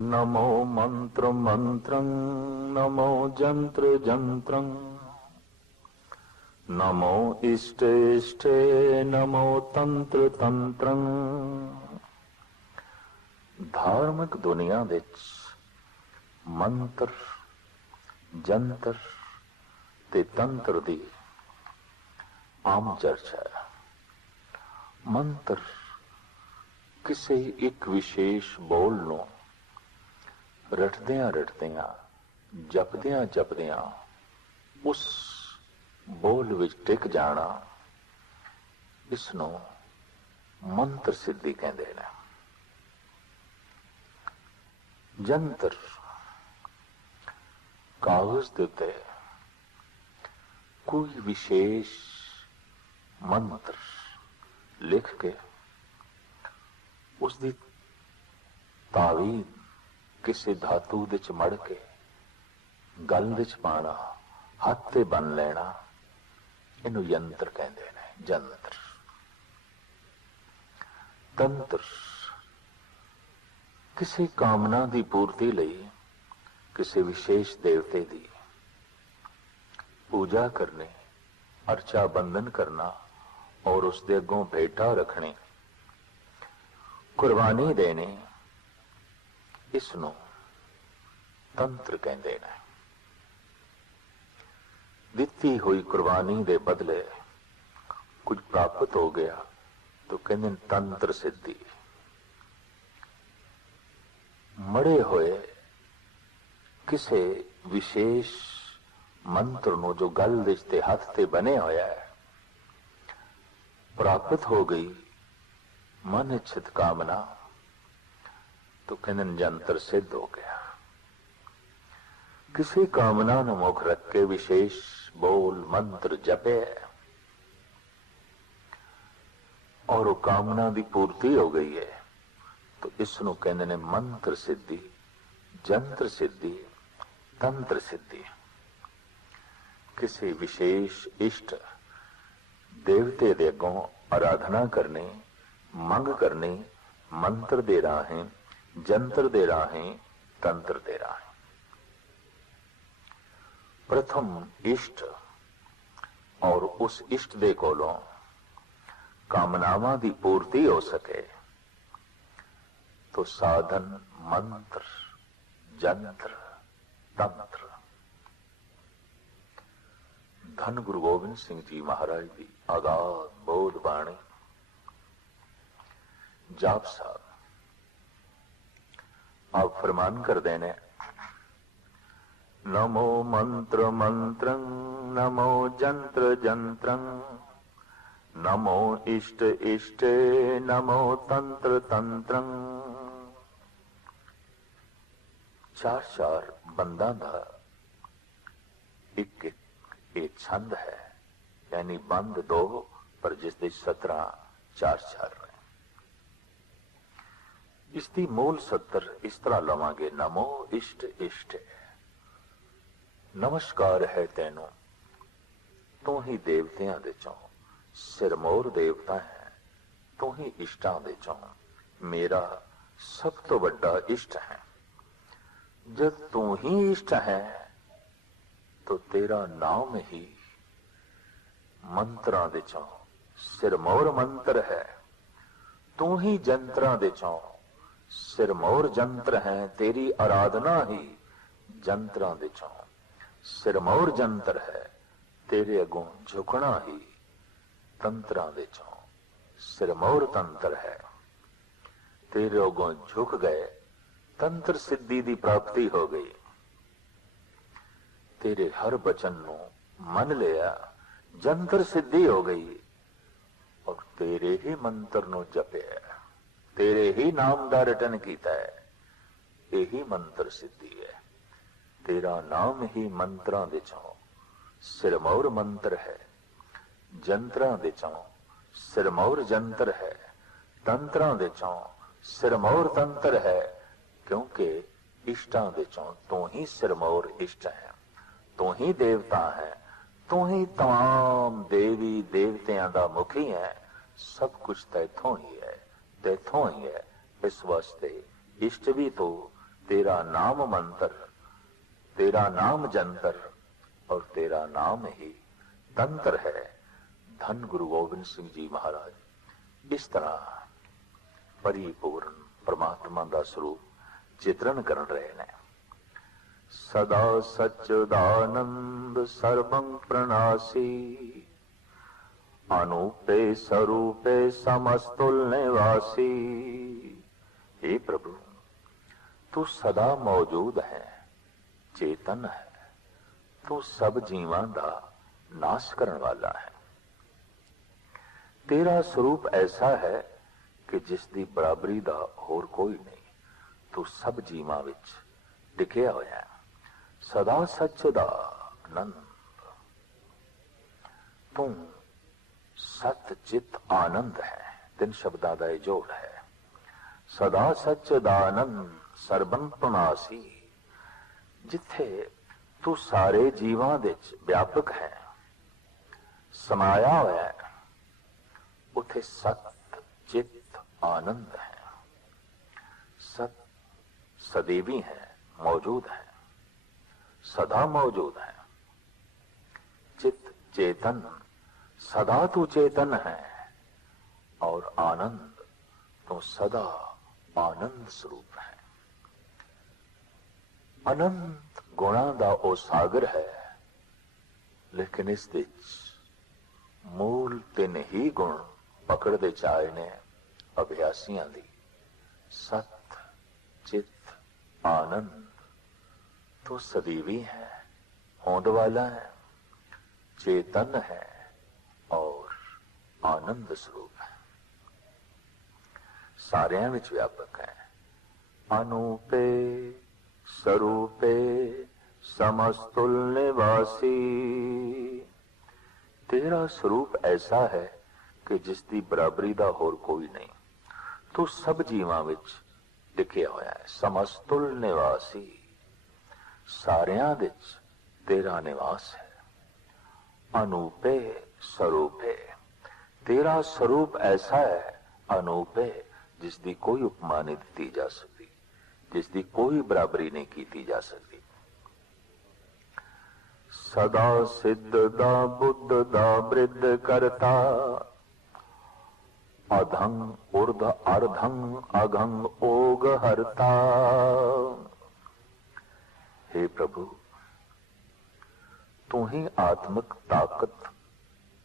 नमो मंत्र मंत्रं नमो जंत्र जंत्रं नमो इष्ट इष्टे नमो तंत्र तंत्रं। धार्मिक दुनिया विच मंत्र जंतर ते तंत्र दी आम चर्चा है। मंत्र किसी एक विशेष बोल नूं रटदियां रटदियां जपदियां जपदियां उस बोल विच टिक जाना, इसनूं मंत्र सिद्धि कहंदे ने। जंतर कागज दे उत्ते कोई विशेष मंत्र लिख के उसकी तावीज किसी धातु दे च मड़ के गल दे च पाना, हथ ते बन लेना, इनू यंत्र कहंदे ने। जंत्र तंत्र किसी कामना की पूर्ति लई किसी विशेष देवते की पूजा करनी, अर्चा बंधन करना और उसके अगों भेटा रखनी, कुर्बानी देनी, इसनों तंत्र कहंदे ने। दिती हुई कुर्बानी दे बदले कुछ प्राप्त हो गया तो कहंदे तंत्र सिद्धि। मड़े हुए किसी विशेष मंत्र नूं जो गल दे ते हथ ते बने होया है प्राप्त हो गई मन इच्छित कामना तो कहंदे जंतर सिद्ध हो गया। किसी कामना नूं मुख रख के विशेष बोल मंत्र जपे और वो कामना की पूर्ति हो गई है तो इसनूं कहंदे ने मंत्र सिद्धि, जंत्र सिद्धि, तंत्र सिद्धि। किसी विशेष इष्ट देवते दे अगों आराधना करनी, मंग करनी, मंत्र दे राहें, जंत्र दे राहें, तंत्र दे राहें। प्रथम इष्ट और उस इष्ट दे कोलों कामनावां दी पूर्ति हो सके तो साधन मंत्र जंत्र तंत्र। धन गुरु गोबिंद सिंह जी महाराज की आगाध बोध बाणी जाप साहब आप फरमान कर देने, नमो मंत्र मंत्रं नमो जंत्र जंत्रं नमो इष्ट इष्टे नमो तंत्र तंत्रं। चार चार बंदा दा एक एक छंद है, यानी बंद दो पर जिसके 17 चार चार रहे। इसकी मूल 70 इस तरह लवांगे, नमो इष्ट इष्ट, नमस्कार है तेनों तू ही देवतियां दे चों, सिरमौर देवता है तू ही इष्टां दे चों, मेरा सब तो बड़ा इष्ट है। जब तू ही इष्ट है तो तेरा नाम ही मंत्रां दे चों सिरमौर मंत्र है। तू ही जंत्रां दे चों सिरमौर जंत्र है, तेरी आराधना ही जंत्रां दे चों सिरमौर जंत्र है, तेरे अगों झुकना ही तंत्रां दे चों सिरमौर तंत्र है। तेरे अगों झुक गए, तंत्र सिद्धि दी प्राप्ति हो गई। तेरे हर वचन नूं मन लिया, जंतर सिद्धि हो गई और तेरे ही मंत्र नूं जपिया, तेरे ही नाम दा रटन कीता है, यही मंत्र सिद्धि है। तेरा नाम ही मंत्रां दे चों सिरमौर मंत्र है, जंत्रां दे चों सिरमौर जंत्र है, तंत्रां दे चों सिरमौर तंत्र है। क्योंकि इष्टां दे चों तू ही सिरमौर इष्ट है, तू ही देवता है, तू ही तमाम देवी देवतियां दा मुखी है। सब कुछ तैथों ही है, तैथों ही है। इस वास्ते इष्ट भी तू तेरा नाम मंत्र, तेरा नाम जंतर और तेरा नाम ही तंत्र है। धन गुरु गोबिंद सिंह जी महाराज इस तरह परिपूर्ण परमात्मा का स्वरूप चित्रण कर रहे हैं। सदा सच्चिदानंद सर्वं प्रणासी, अनूपे स्वरूपे समस्तुल निवासी। हे प्रभु, तू सदा मौजूद है, चेतन है, तू सब जीवां दा नाश करने वाला है। तेरा स्वरूप ऐसा है कि जिसकी बराबरी दा होर कोई नहीं। तू सब जीवां विच टिकिया होया है। सदा सच्चिदानंद, तू सत चित आनंद है। 3 शब्दां दा जोड़ है। सदा सच्चिदानंद सर्वं प्रणासी, जिथे तू सारे जीवां विच व्यापक है, समाया होया है, उथे सत चित आनंद है। सत सदैवी है, मौजूद है, सदा मौजूद है। चित चेतन, सदा तू चेतन है। और आनंद, तो सदा आनंद स्वरूप है। अनंत गुणा दा ओ सागर है, लेकिन इस विच मूल 3 ही गुण पकड़ दे चाहे ने अभ्यासियां दी। सत चित आनंद तो सदैवी है, होंद वाला है, चेतन है और आनंद स्वरूप है। सारियां विच व्यापक है। अनूपे स्वरूपे समस्तुल निवासी, तेरा स्वरूप ऐसा है कि जिसकी बराबरी दा होर कोई नहीं। तू सब जीवां विच टिकिया होया है। समस्तुल निवासी, सारियां विच तेरा निवास है। अनूपे स्वरूपे, तेरा स्वरूप ऐसा है अनूपे, जिसकी कोई उपमा नहीं दी जा सकती, जिसकी कोई बराबरी नहीं की जा सकती। सदा सिद्ध दा बुद्ध दा वृद्ध करता, अधंग ऊर्ध अर्धंग अघंग ओग हरता। हे प्रभु, तू ही आत्मिक ताकत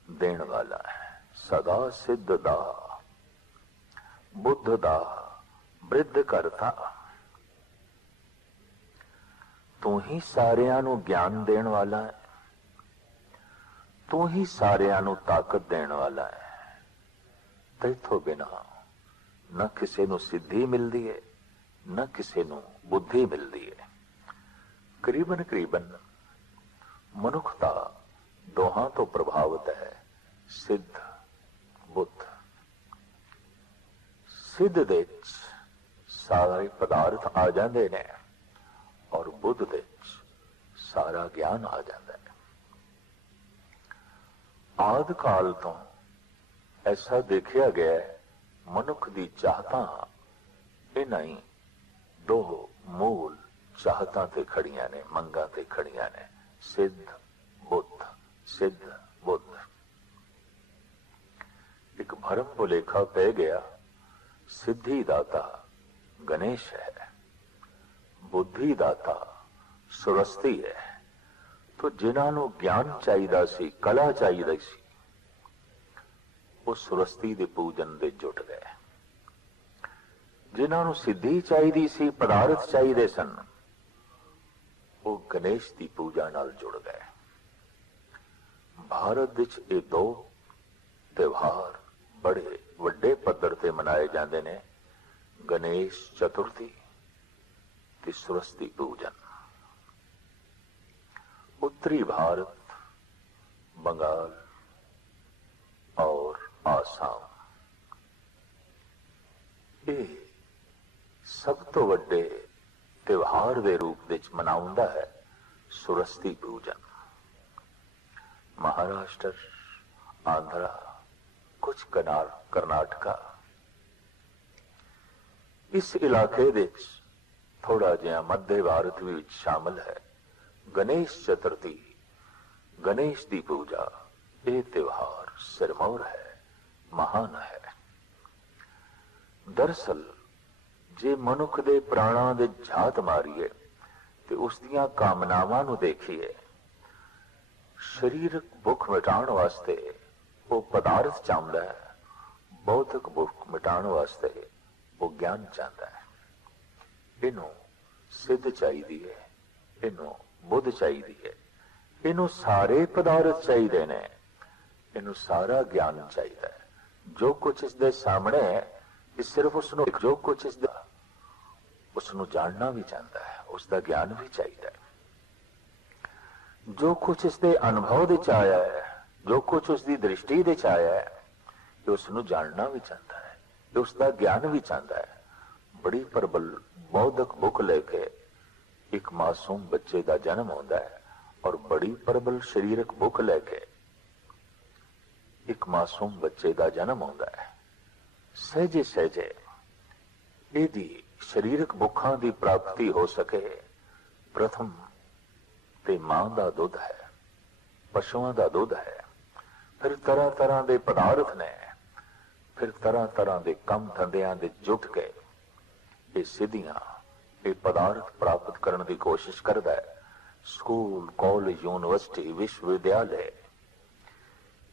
देने वाला है। सदा सिद्ध दा बुद्ध दा वृद्ध करता, तू ही सारियां नू ज्ञान देने वाला है। तू ही सारियां नू ताकत देने वाला है। तैथों बिना न किसी नू सिद्धि मिलती है, न किसी नू बुद्धि मिलती है। करीबन करीबन मनुखता दोहां तो प्रभावित है, सिद्ध बुद्ध। सिद्ध दे सारे पदार्थ आ जाते ने और बुद्ध दे सारा ज्ञान आ जाता है। आदि काल तो ऐसा देखा गया है, मनुख दी चाहता इन्हां ही 2 मूल चाहतां ते खड़ियां ने, मंगां ते खड़ियां ने। सिद्ध बुद्ध, सिद्ध बुद्ध। एक भरम भुलेखा पै गया, सिद्धि दाता गणेश है, बुद्धि दाता सुरस्ती है। तो जिन्हां नू ज्ञान चाहिदा सी, कला चाहिदी सी, उस सुरस्ती दे पूजन दे जुट गए। जिन्हां नू सिद्धि चाहिदी सी, पदार्थ चाहिदे सन, वो गणेश की पूजा नाल जुड़ गए। भारत विच ये 2 त्योहार बड़े वड्डे पद्धर ते मनाए जाते हैं, गणेश चतुर्थी ते सुरस्ती पूजन। उत्तरी भारत, बंगाल और आसाम, ये सब तो वड्डे त्योहार के रूप विच मनाउंदा है सुरस्ती पूजन। महाराष्ट्र, आंध्रा, कुछ कर्नाटका, इस इलाके विच थोड़ा जिहा मध्य भारत भी शामिल है। गणेश चतुर्थी, गणेश दी पूजा, ये त्योहार सिरमौर है, महान है। दरअसल जे मनुख दे प्राणा दे झात मारीए ते उस दियां कामनावां नूं देखीए, शरीरक भुख मिटाण वास्ते वो पदार्थ चाहता है, बौद्धिक भुख मिटाण वास्ते वो ज्ञान चाहता है। इनू सिद्ध चाहिदी है, इनू बुद्ध चाहिदी है, इनू सारे पदार्थ चाहिए ने, इनू सारा ज्ञान चाहिए है। जो कुछ इसके सामने है, इस सिर्फ उसनू, जो कुछ इसका उसनू जानना भी चाहता है, उसका ज्ञान भी चाहिए है। जो कुछ इसके अनुभव दे आया है, जो कुछ उसकी दृष्टि दे आया है, ये उसनू जानना भी चाहता है, ये उसका ज्ञान भी चाहता है। बड़ी प्रबल बौद्धिक भुख लेके एक मासूम बच्चे का जन्म होता है और बड़ी प्रबल शरीरक भुख लेके एक मासूम बच्चे का जन्म होता है। सहजे सहजे यदि शरीरक भुखा की प्राप्ति हो सके, प्रथम ते मां का दुध है, पशुओं का दुध है, फिर तरह तरह के पदार्थ ने, फिर तरह तरह के कम धंधियां दे जुट के ये सिद्धियां, ये पदार्थ प्राप्त करने की कोशिश करता है। स्कूल, कॉलेज, यूनिवर्सिटी, विश्वविद्यालय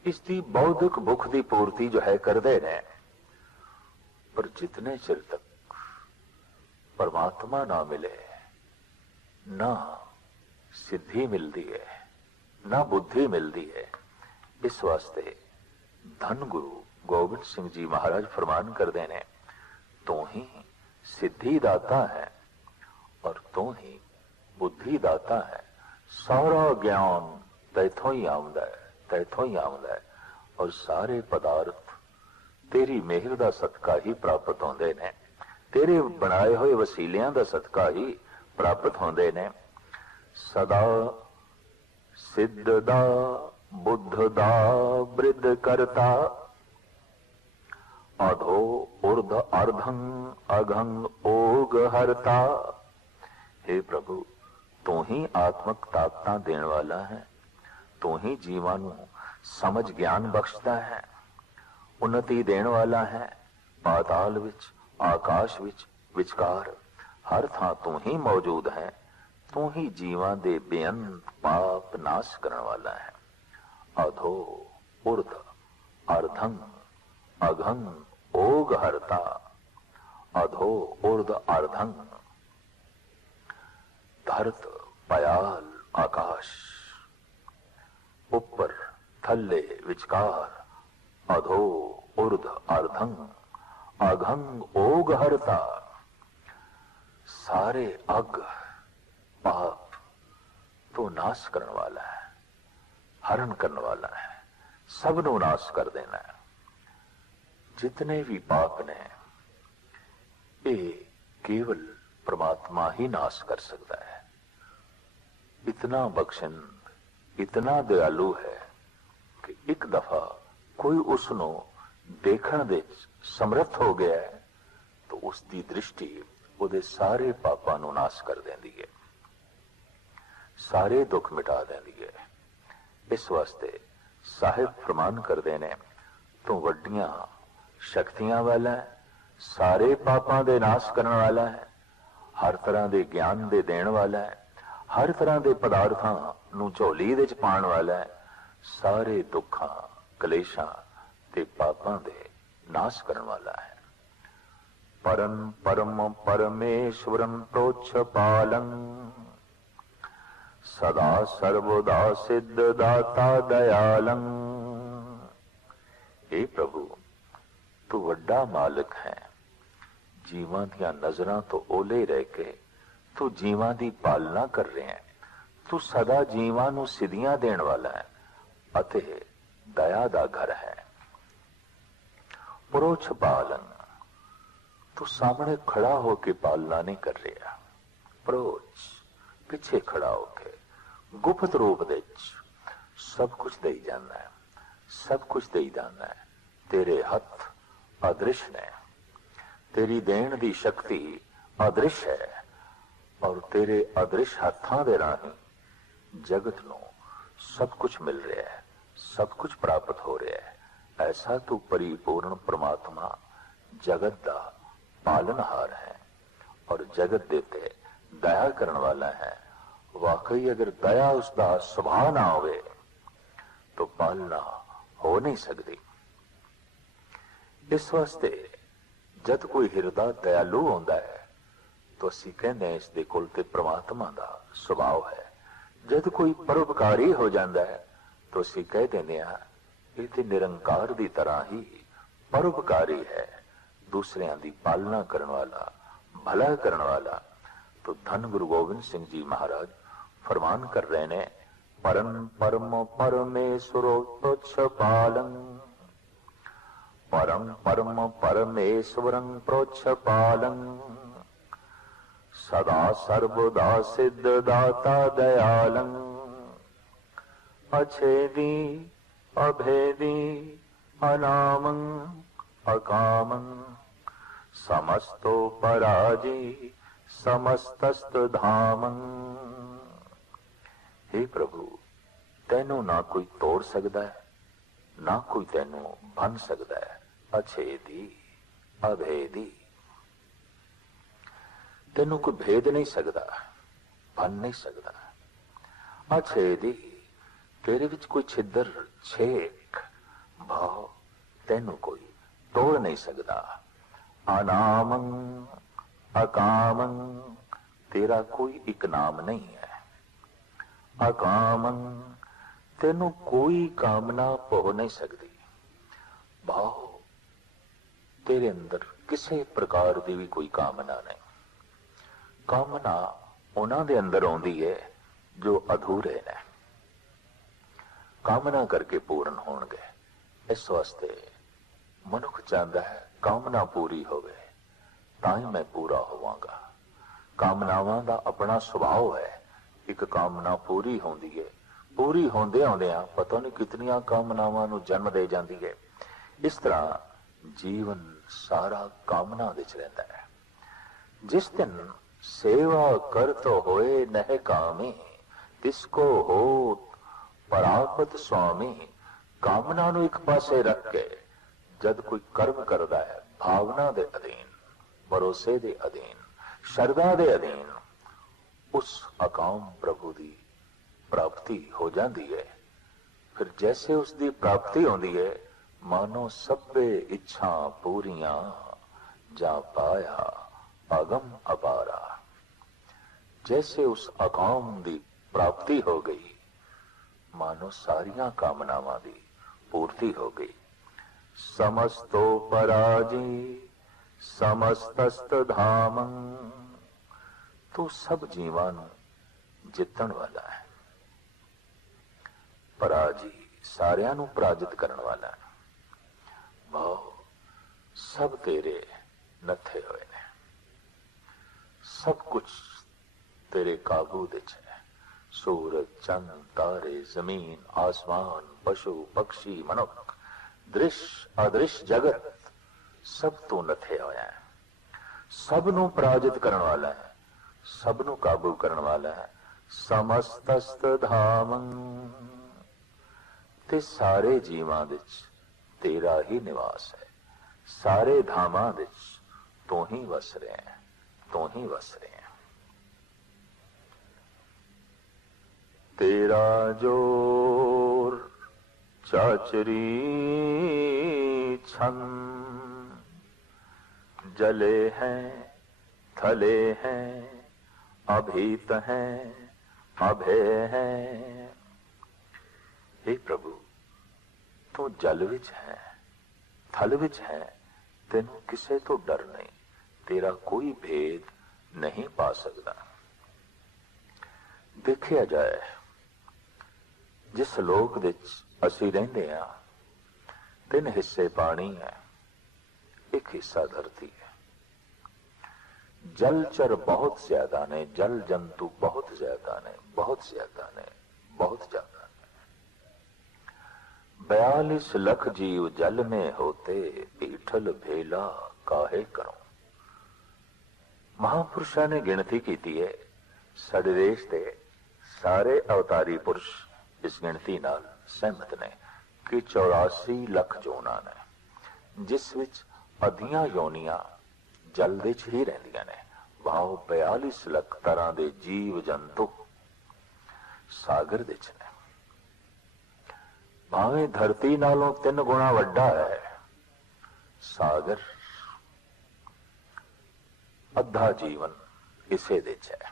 इसकी बौद्धिक भुख की पूर्ति जो है करते ने, पर जितने चिर तक परमात्मा ना मिले, ना सिद्धि मिलती है, ना बुद्धि मिलती है। इस वास्ते धन गुरु गोबिंद सिंह जी महाराज फरमान कर देने, तू ही सिद्धि दाता है और तू ही बुद्धि दाता है। सारा ज्ञान तैथों ही आउंदा है, तैथों ही आउंदा है, और सारे पदार्थ तेरी मेहर दा सदका ही प्राप्त होंदे ने, तेरे बनाए हुए वसीलियां दा सदका ही प्राप्त होंदे ने। सदा सिद्ध दा बुद्ध दा वृद्ध करता, अधो ऊर्ध अर्धंग अघंग ओग हरता। हे प्रभु, तू ही आत्मक ताकतां देने वाला है, तू ही जीवां नूं समझ ज्ञान बख्शदा है, उन्नति देने वाला है। पाताल विच, आकाश विच, विचकार हर थां तू ही मौजूद है। तू ही जीवां दे बेअंत पाप नाश करने वाला है। अधो ऊर्ध अर्धंग अघंग ओग हरता, अधो ऊर्ध अर्धंग, धरत पयाल आकाश, ऊपर थल्ले विचकार, अधो ऊर्ध अर्धंग अघंग ओग हरता। सारे अग पाप तो नाश करने वाला है, हरण करने वाला है, सबनो नाश कर देना है। जितने भी पाप ने, ये केवल परमात्मा ही नाश कर सकता है। इतना बख्शिंद, इतना दयालु है कि एक दफा कोई उसनो देखण दे समर्थ हो गया है तो उसकी दृष्टि ਉਹਦੇ सारे पापां ਨੂੰ नाश कर देंदी है, सारे दुख मिटा देंदी है। इस वास्ते साहिब फरमान करते ने, तू वड्डियां शक्तियां वाला है, सारे पापां दे नाश करने वाला है, हर तरह के ज्ञान दे देने वाला है, हर तरह के पदार्थां नूं झोली दे च पाण वाला है, सारे दुखां कलेशां ते पापां दे नाश करने वाला है। परम परम परमेश्वरम प्रोच्छ पालं, सदा सर्वदा सिद्ध दाता दयालं। हे प्रभु, तू वड्डा मालिक है, जीवां दियां नजरां तो ओले रह के तू जीवां दी पालना कर रहे हैं। तू सदा जीवां नूं सिद्धियां देण वाला है अते दया दा घर है। प्रोच्छ पालन, तू सामने खड़ा होके पालना नहीं कर रहा, प्रोच पिछे खड़ा होके गुप्त रूप दे सब कुछ दे जाना है, सब कुछ दे जाना है। तेरे हथ अदृश्य ने, तेरी देण दी शक्ति अदृश्य है, और तेरे अदृश्य हत्थां दे राही जगत ਨੂੰ सब कुछ मिल रहा है, सब कुछ प्राप्त हो रहा है। ऐसा तू परिपूर्ण परमात्मा जगत दा पालनहार है और जगत देते दया करने वाला है। वाकई अगर दया उसका सुभाव ना होवे तो पालना हो नहीं सकती। इस वास्ते जद कोई हिरदा दयालु होता है तो असी कहते हैं इसके कोल ते परमात्मा का सुभाव है। जद कोई परोपकारी हो जाता है तो असी कह देने ये तो निरंकार की तरह ही परोपकारी है, दूसरिया की पालना करने वाला, भला करने वाला। तो धन गुरु गोबिंद सिंह जी महाराज फरमान कर रहे ने, परम परम परमेश्वरो तुच्छ पालं, परम परम परमेश्वरं प्रोच्छ पालं, सदा सर्वदा सिद्ध दाता दयालं, अछेदी अभेदी अनामं अकामं, समस्तो पराजी समस्तस्त धामं। हे प्रभु, तैनू ना कोई तोड़ सकता है, ना कोई तैनू बन सकता है। अछेदी अभेदी, तेनू कोई भेद नहीं सकता, बन नहीं सकता। अछेदी, तेरे विच कोई छिद्र छेक भाव तेनू कोई तोड़ नहीं सकता। अनामं अकामं, तेरा कोई एक नाम नहीं है। अकामं, तेनू कोई कामना हो नहीं सकती। भाव तेरे अंदर किसी प्रकार की भी कोई कामना नहीं। कामना उन्हां दे अंदर आउंदी है जो अधूरे ने, कामना करके पूर्ण होणगे। इस वास्ते मनुख चाहता है कामना पूरी होवे तां ही मैं पूरा होवांगा। कामनावां दा अपना सुभाव है, एक कामना पूरी होंदी है, पूरी होंदे आउंदियां पता नहीं कितनियां कामनावां नूं जन्म दे जांदी है। इस तरह जीवन सारा कामना विच रहिंदा है। जिस दिन सेवा कर तो होए नह कामी, तिसको हो परापत स्वामी। कामना नूं एक पासे रख के जद कोई कर्म करता है भावना दे अधीन, भरोसे दे अधीन, श्रद्धा दे अधीन, उस अकाम प्रभु की प्राप्ति हो जाती है। फिर जैसे उसकी प्राप्ति होती है मानो सभे इच्छा पूरियां जा पाया अगम अपारा। जैसे उस अकाम की प्राप्ति हो गई मानो सारियां कामनावां की पूर्ति हो गई। समस्तो पराजी समस्तस्त धामं, तो सब जीवां नूं जितण वाला है। पराजी, सारियां नूं पराजित करने वाला है। भाव सब तेरे नथे हुए ने, सब कुछ तेरे काबू विच है। सूरज चंद तारे जमीन आसमान पशु पक्षी मनुख दृश्य अदृश्य जगत सब तू नथे होया है। सब नू पराजित करने वाला है, सब नू काबू करने वाला है। समस्तस्त धामं, ते सारे जीवां विच तेरा ही निवास है। सारे धामां विच तू ही वस रहे हैं, तू ही वस रहे हैं। तेरा जोर चाचरी छन, जले हैं थले हैं अभीत हैं अभय हैं। हे प्रभु, तू जल विच है थल विच है, तेनू किसे तो डर नहीं, तेरा कोई भेद नहीं पा सकता। देखिया जाए जिस लोक विच असी रहिंदे हां 3 हिस्से पानी है, 1 हिस्सा धरती है। जलचर बहुत ज्यादा ने, जल जंतु बहुत ज्यादा ने, बहुत ज्यादा ने, बहुत ज्यादा ने। 42 लाख जीव जल में होते, ईठल भेला काहे करो। महापुरुषा ने गिनती की है ਸਾਡੇ ਦੇਸ਼ ਦੇ ਸਾਰੇ ਅਵਤਾਰੀ ਪੁਰਸ਼ ਇਸ ਗਿਣਤੀ ਨਾਲ ਸਹਿਮਤ ਨੇ ਕਿ 84 ਲੱਖ ਜੋਨਾਂ ਨੇ, ਜਿਸ ਵਿੱਚ ਅੱਧੀਆਂ ਯੋਨੀਆਂ ਜਲ ਦੇ 'ਚ ਹੀ ਰਹਿੰਦੀਆਂ ਨੇ। ਵਾਹ 42 ਲੱਖ ਤਰ੍ਹਾਂ ਦੇ ਜੀਵ ਜੰਤੂ ਸਾਗਰ ਦੇ 'ਚ ਨੇ। ਭਾਵੇਂ ਧਰਤੀ ਨਾਲੋਂ 3 ਗੁਣਾ ਵੱਡਾ ਹੈ ਸਾਗਰ, ਅੱਧਾ ਜੀਵਨ ਇਸੇ ਦੇ 'ਚ ਹੈ।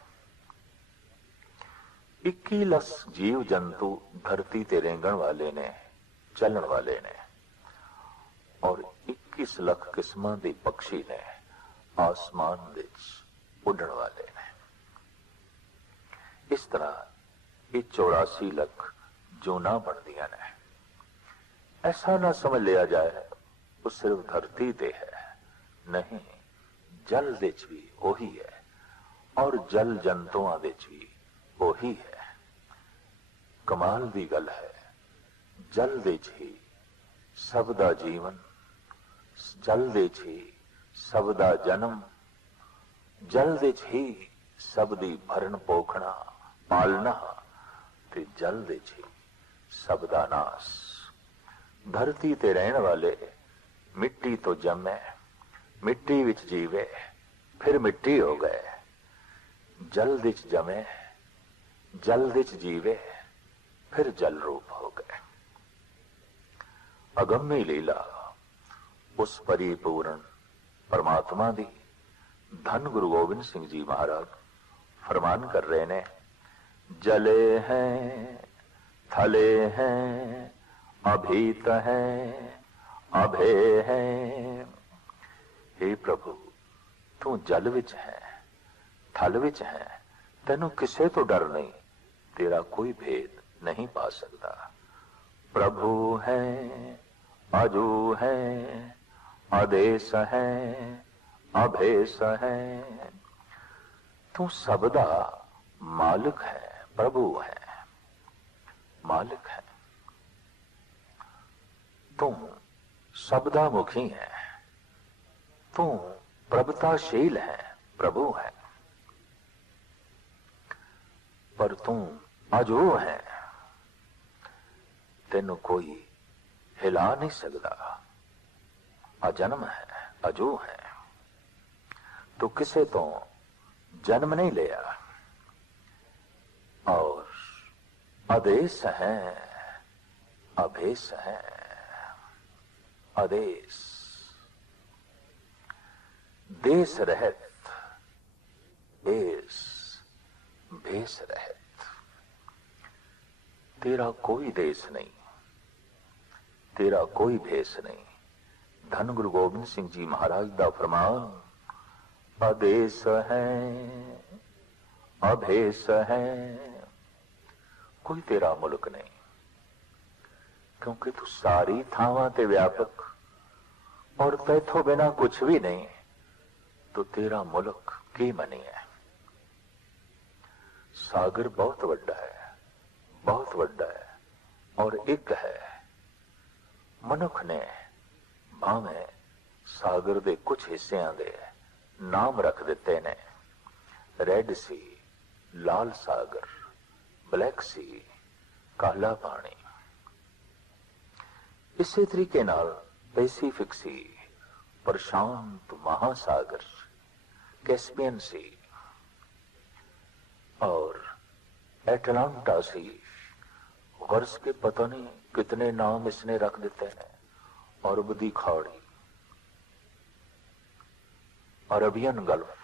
21 ਲੱਖ ਜੀਵ ਜੰਤੂ ਧਰਤੀ ਤੇ ਰੇਂਗਣ ਵਾਲੇ ਨੇ, ਚੱਲਣ ਵਾਲੇ ਨੇ, ਔਰ 21 ਲੱਖ ਕਿਸਮਾਂ ਦੇ ਪੰਛੀ ਨੇ ਆਸਮਾਨ ਵਿੱਚ ਉੱਡਣ ਵਾਲੇ ਨੇ। ਇਸ ਤਰ੍ਹਾਂ ਇਹ 84 ਲੱਖ ਜੋਨਾਂ ਬਣਦੀਆਂ ਨੇ। ऐसा ना समझ लिया जाए वो सिर्फ धरती ते है, नहीं, जल दे च भी वही है और जल जंतुओं दे च भी वही है। कमाल दी गल है, जल दे च ही सब दा जीवन, जल दे च ही सब दा जन्म, जल दे च ही सब दी भरण पोखना पालना, ते जल दे च ही सब दा नाश। धरती ते रहने वाले मिट्टी तो जमे, मिट्टी विच जीवे, फिर मिट्टी हो गए। जल विच जमे, जल विच जीवे, फिर जल रूप हो गए। अगम्य लीला उस परिपूर्ण परमात्मा दी धन गुरु गोबिंद सिंह जी महाराज फरमान कर रहे ने, जले हैं थले हैं अभीत है अभय है। हे प्रभु, तू जल विच है, थल विच है, तेनू किसे तो डर नहीं, तेरा कोई भेद नहीं पा सकता। प्रभु है, अजू है, आदेश है, अभेस है। तू सबदा मालिक है, प्रभु है, मालिक है। तू सबदा मुखी है, तू प्रभुताशील है, प्रभु है। पर तू अजो है, तेनू कोई हिला नहीं सकता। अजन्म है, अजो है, तू किसे तो जन्म नहीं लिया। और आदेश है, अभेस है, आदेश देश रहत, देश भेष रहत। तेरा कोई देश नहीं, तेरा कोई भेष नहीं। धन गुरु गोबिंद सिंह जी महाराज दा फरमान, आदेश है, अभेष है। कोई तेरा मुल्क नहीं, क्योंकि तू सारी थावां ते व्यापक और तैथों बिना कुछ भी नहीं, तो तेरा मुल्क की मनी है। सागर बहुत वड्डा है, बहुत वड्डा है और एक है। मनुख ने भावें सागर दे कुछ हिस्सियां दे नाम रख दिते ने, रेड सी, लाल सागर, ब्लैक सी, काला पानी। इसी तरीके नाल पैसिफिक सी, प्रशांत महासागर, कैस्पियन सी और एटलांटा सी। वर्ष के पता नहीं कितने नाम इसने रख देते हैं। अरब दी खाड़ी, अरबियन गल्फ,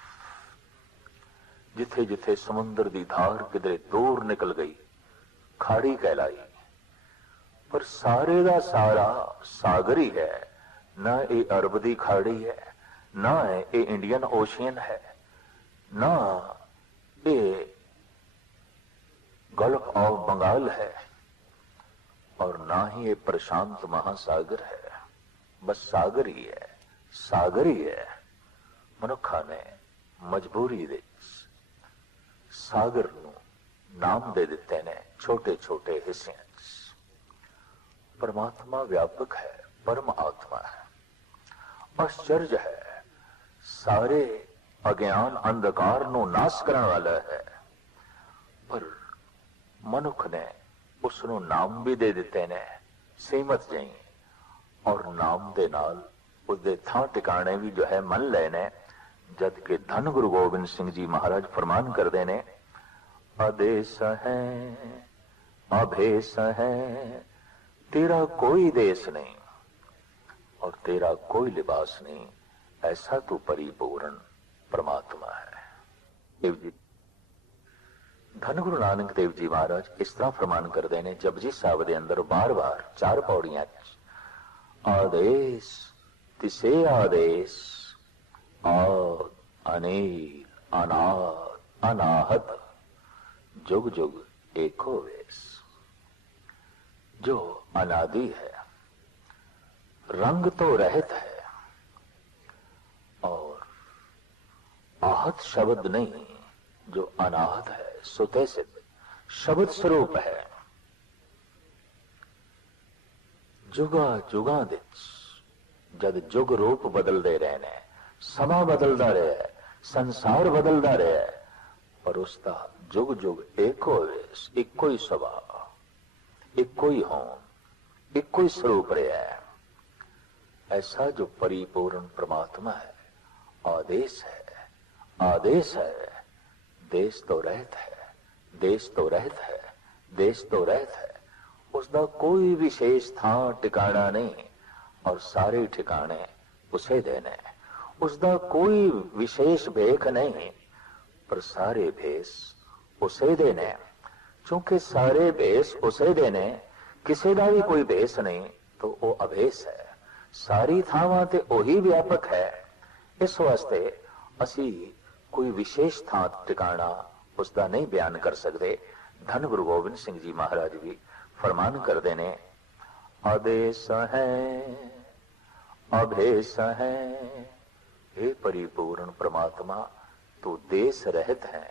जिथे जिथे समुद्र दी धार किधरे दूर निकल गई खाड़ी कहलाई। पर सारे दा सारा सागर ही है। ना ये अरब दी खाड़ी है, ना ये इंडियन ओशियन है, ना ये गल्फ ऑफ बंगाल है, और ना ही ये प्रशांत महासागर है। बस सागर ही है, सागर ही है। मनुखा ने मजबूरी दे सागर नू नाम दे दिते ने छोटे छोटे हिस्सियां। परमात्मा व्यापक है, परम आत्मा है। आश्चर्य है, सारे अज्ञान अंधकार नो नाश करने वाला है। ਮਨੁੱਖ ਨੇ ਉਸ ਨੂੰ ਨਾਮ ਵੀ ਦੇ ਦਿੱਤੇ ਨੇ ਸੀਮਤ ਜਿਹੀ, ਔਰ ਨਾਮ ਦੇ ਨਾਲ ਉਸਦੇ ਥਾਂ ਟਿਕਾਣੇ ਵੀ ਜੋ ਹੈ ਮੰਨ ਲਏ ਨੇ। ਜਦ ਕਿ ਧੰਨ ਗੁਰੂ ਗੋਬਿੰਦ ਸਿੰਘ ਜੀ ਮਹਾਰਾਜ ਫਰਮਾਨ ਕਰਦੇ ਨੇ, ਆਦੇਸ ਹੈ ਅਭੇਸ ਹੈ, तेरा कोई देश नहीं और तेरा कोई लिबास नहीं, ऐसा तू परिपूर्ण परमात्मा है। देव जी धन गुरु नानक देव जी महाराज इस तरह फरमान करते हैं जपजी साहब के अंदर बार बार 4 पौड़ियां, आदेश तिसे आदेश आद अनिल अनाद अनाहत जुग जुग एको वेश। जो अनादि है, रंग तो रहित है, और आहत शब्द नहीं, जो अनाहत है, सुते सिद्ध शब्द स्वरूप है। जुगा जुगा दिच जद जुग रूप बदलते रहे ने, समा बदलता रहे, संसार बदलता रहे, पर उसका जुग जुग एको वेश, इको ही स्वभाव, इको ही होम, इको ही स्वरूप रहा है। ऐसा जो परिपूर्ण परमात्मा है, आदेश है, आदेश है, देश तो रहत है, देश तो रहत है, देश तो रहत है, उसका कोई विशेष थां टिकाना नहीं, और सारे ठिकाने उसे देने, उसका कोई विशेष भेख नहीं, पर सारे भेष उसे देने। क्योंकि सारे भेष उसे देने, किसी का भी कोई भेष नहीं तो वो अभेष है। सारी थावां ते ओही व्यापक है। इस वास्ते असी कोई विशेष थां टिकाना उसका नहीं बयान कर सकते। धन गुरु गोबिंद सिंह जी महाराज भी फरमान करते ने, आदेश है अभेष है, हे परिपूर्ण परमात्मा तू देश रहित है,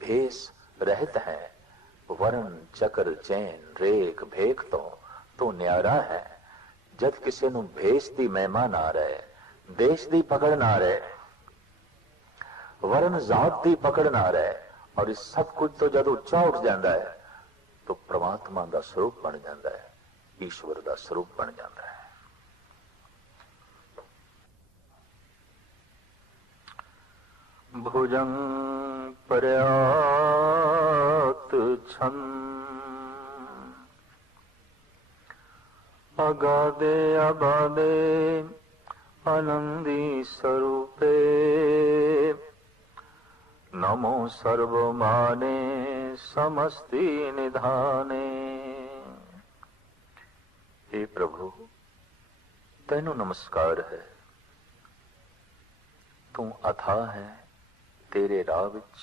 भेष रहित है, वर्ण चक्र चैन रेख भेख तो न्यारा है। जद किसी नू भेष दी महिमा ना रहे, देश दी पकड़ ना रहे, वर्ण जात दी पकड़ ना रहे, और इस सब कुछ तो जद उच्चा उठ जाता है तो परमात्मा का स्वरूप बन जाता है, ईश्वर का स्वरूप बन जाता है। भुजंग पर्यात छंद अगाधे अबाधे आनंदी स्वरूपे, नमो सर्वमाने समस्ति निधाने। हे प्रभु तेनू नमस्कार है, तू अथाह है, तेरे राह विच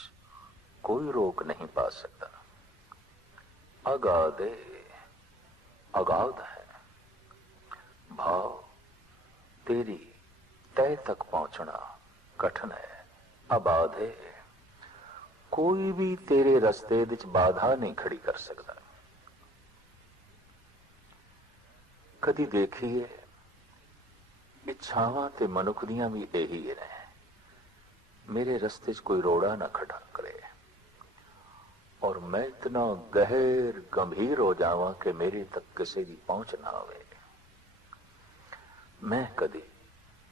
कोई रोक नहीं पा सकता। अगाधे अगाध है, भाव तेरी तय तक पहुंचना कठिन है। अबाधे कोई भी तेरे रस्ते विच बाधा नहीं खड़ी कर सकता। कदी देखिए इच्छावां ते मनुख दियां भी यही ने, मेरे रस्ते च कोई रोड़ा ना खड़ा करे, और मैं इतना गहर गंभीर हो जावां कि मेरे तक किसी की पहुंच ना आवे। मैं कदी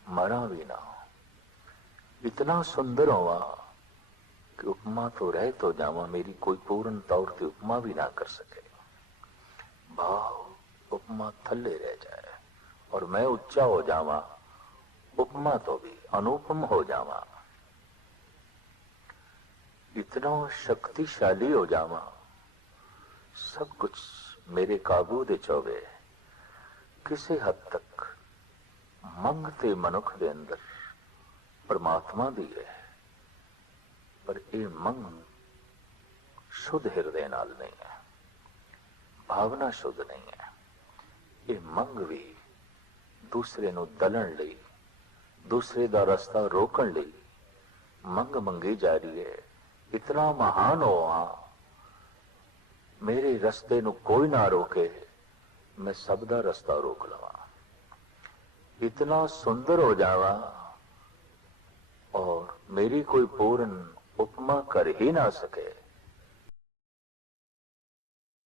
मरा भी ना हो, इतना सुंदर होवा कि उपमा तो रह तो जावा, मेरी कोई पूर्ण तौर से उपमा भी ना कर सके। भाव उपमा थल्ले रह जाए और मैं उच्चा हो जावा, उपमा तो भी अनुपम हो जावा, इतना शक्तिशाली हो जावा, सब कुछ मेरे काबू दे चौवे। किसी हद तक मंगते मनुख दे अंदर परमात्मा दी है, पर यह मंग शुद्ध हृदय नाल नहीं है, भावना शुद्ध नहीं है। ये मंग भी दूसरे नू दलन लई, दूसरे दा रास्ता रोकण लई मंग मंगी जा रही है। इतना महान होवा, मेरे रास्ते नू कोई ना रोके, मैं सब दा रास्ता रोक लवा। इतना सुंदर हो जावा और मेरी कोई पूर्ण उपमा कर ही ना सके,